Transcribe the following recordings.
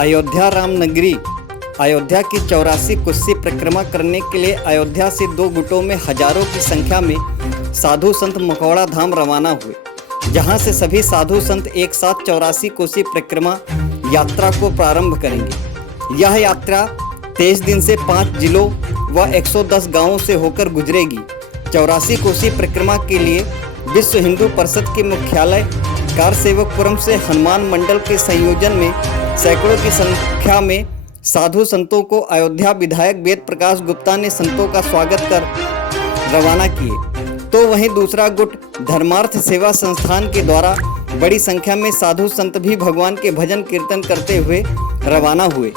अयोध्या राम नगरी। अयोध्या की 84 कोसी परिक्रमा करने के लिए अयोध्या से 2 गुटों में हजारों की संख्या में साधु संत मखौड़ा धाम रवाना हुए, जहां से सभी साधु संत एक साथ 84 कोसी परिक्रमा यात्रा को प्रारंभ करेंगे। यह यात्रा 23 दिन से 5 जिलों व 110 गांवों से होकर गुजरेगी। 84 कोसी परिक्रमा के लिए विश्व हिंदू परिषद के मुख्यालय कारसेवकपुरम से हनुमान मंडल के संयोजन में सैकड़ों की संख्या में साधु संतों को अयोध्या विधायक वेद प्रकाश गुप्ता ने संतों का स्वागत कर रवाना किए, तो वहीं दूसरा गुट धर्मार्थ सेवा संस्थान के द्वारा बड़ी संख्या में साधु संत भी भगवान के भजन कीर्तन करते हुए रवाना हुए।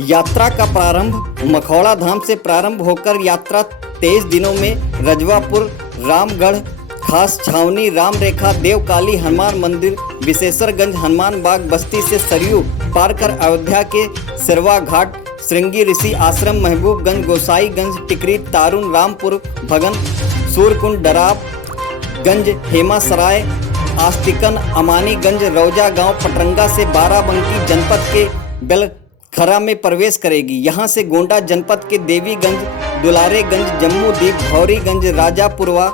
यात्रा का प्रारंभ मखौड़ा धाम से प्रारंभ होकर यात्रा 23 दिनों में रजवापुर, रामगढ़, खास छावनी, राम रेखा, देवकाली, हनुमान मंदिर, विशेषरगंज, हनुमान बाग बस्ती से सरयू पार कर अयोध्या के सिरवा घाट, श्रृंगी ऋषि आश्रम, महबूबगंज, गोसाईगंज, टिकरी, तारुन, रामपुर, भगन, सूरकुंड, डराबगंज, हेमा सराय, आस्तिकन, अमानीगंज, रौजा गांव, पटरंगा से बाराबंकी जनपद के बेलखरा में प्रवेश करेगी। यहां से गोंडा जनपद के देवीगंज, दुलारेगंज, जम्मू द्वीप, भौरीगंज, राजापुरवा,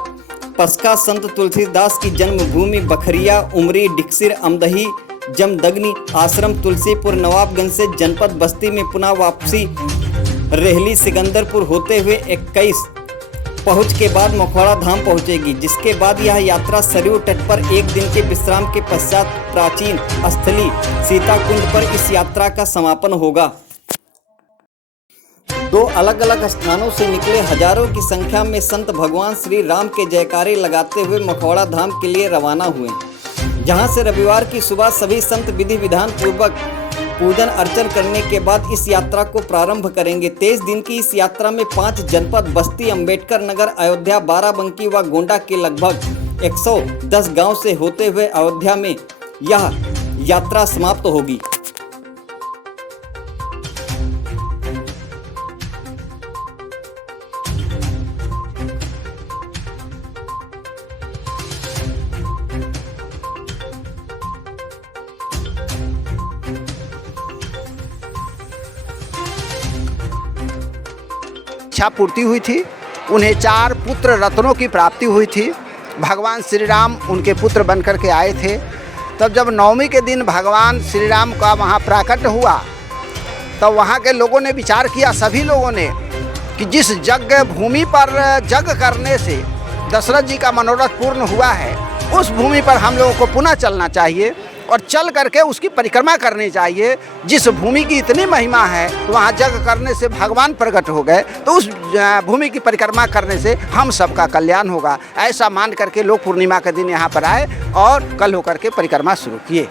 पसका संत तुलसीदास की जन्मभूमि, बखरिया, उमरी, डिक्सिर, अमदही, जमदग्नि आश्रम, तुलसीपुर, नवाबगंज से जनपद बस्ती में पुनः वापसी रेहली, सिकंदरपुर होते हुए 21 पहुंच के बाद मखौड़ा धाम पहुंचेगी, जिसके बाद यह यात्रा सरयू तट पर एक दिन के विश्राम के पश्चात प्राचीन स्थली सीताकुंड पर इस यात्रा का समापन होगा। 2 अलग अलग स्थानों से निकले हजारों की संख्या में संत भगवान श्री राम के जयकारे लगाते हुए मखौड़ा धाम के लिए रवाना हुए, जहां से रविवार की सुबह सभी संत विधि विधान पूर्वक पूजन अर्चन करने के बाद इस यात्रा को प्रारंभ करेंगे। 23 दिन की इस यात्रा में 5 जनपद बस्ती, अंबेडकर नगर, अयोध्या, बाराबंकी व गोंडा के लगभग 110 गांव से होते हुए अयोध्या में यह यात्रा समाप्त होगी। इच्छा पूर्ति हुई थी। उन्हें 4 पुत्र रत्नों की प्राप्ति हुई थी। भगवान श्री राम उनके पुत्र बनकर के आए थे। तब जब नवमी के दिन भगवान श्री राम का वहाँ प्राकट्य हुआ, तब वहाँ के लोगों ने विचार किया, सभी लोगों ने, कि जिस यज्ञ भूमि पर यज्ञ करने से दशरथ जी का मनोरथ पूर्ण हुआ है, उस भूमि पर हम लोगों को पुनः चलना चाहिए और चल करके उसकी परिक्रमा करनी चाहिए। जिस भूमि की इतनी महिमा है, तो वहाँ यज्ञ करने से भगवान प्रकट हो गए, तो उस भूमि की परिक्रमा करने से हम सबका कल्याण होगा। ऐसा मान करके लोग पूर्णिमा के दिन यहाँ पर आए और कल होकर के परिक्रमा शुरू किए।